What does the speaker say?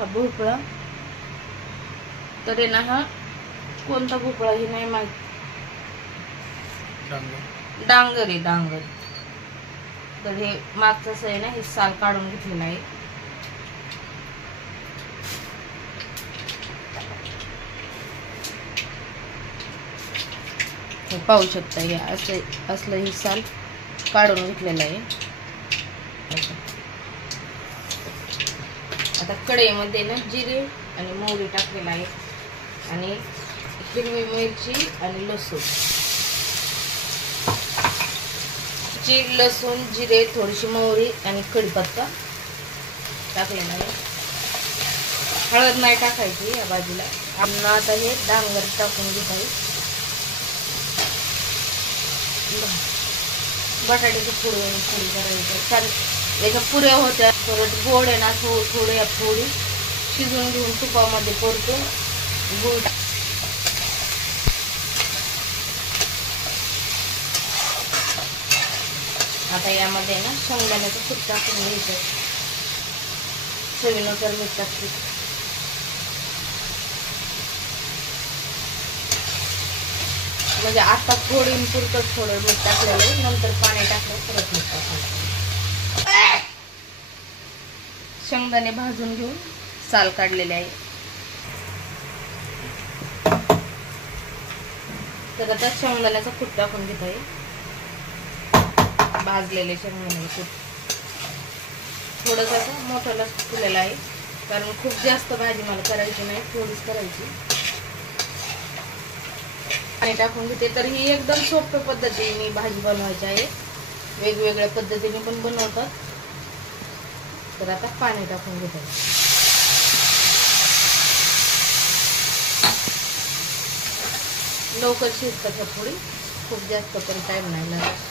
हा भोपळा तर आहे ना, हा कोणता भोपळा हे नाही माहित, डांगर आहे डांगर. तर हे मागचं आहे ना, हे साल काढून घेतलेलं आहे. हे पाहू शकता, हे असलं हे साल काढून घेतलेलं आहे. आता कढईमध्ये ना जिरे आणि मोहरी टाकलेला आहे आणि हिरवी मिरची आणि लसूण, लसूण जिरे थोडीशी मोहरी आणि कढीपत्ता टाकलेला आहे. हळद नाही टाकायची या भाजीला. आपण आता हे डांगर टाकून घेत आहे. बटाट्याची फोडी करायचं, छान याच्या पुऱ्या होत्या. परत गोड आहे ना, थोडी शिजवून घेऊन तुपामध्ये परतून गूळ. आता यामध्ये ना शेंगदाण्याचं कूट टाकून घ्यायचं, चवीनुसार मीठ टाकते. म्हणजे आता थोडी पुरतं थोडं मीठ टाकलेलं आहे, नंतर पाणी टाकलं परत मीठ टाकलं. शेंगदाणे भाजून घेऊन साल काढलेले आहे. तर आता शेंगदाण्याचा कूट टाकून घेत आहे. भाजलेले शेंगदाण्याचं कूट थोडंसं असं मोठं फुलेलं आहे, कारण खूप जास्त भाजी मला करायची नाही, थोडीच करायची. पाणी टाकून घेते. तर ही एकदम सोप्या पद्धतीने भाजी बनवायची आहे, वेगवेगळ्या पद्धतीने पण बनवतात. तर आता पाणी टाकून घेते. लवकर शिजतात थोडी, खूप जास्त पण टाइम नाही लागत.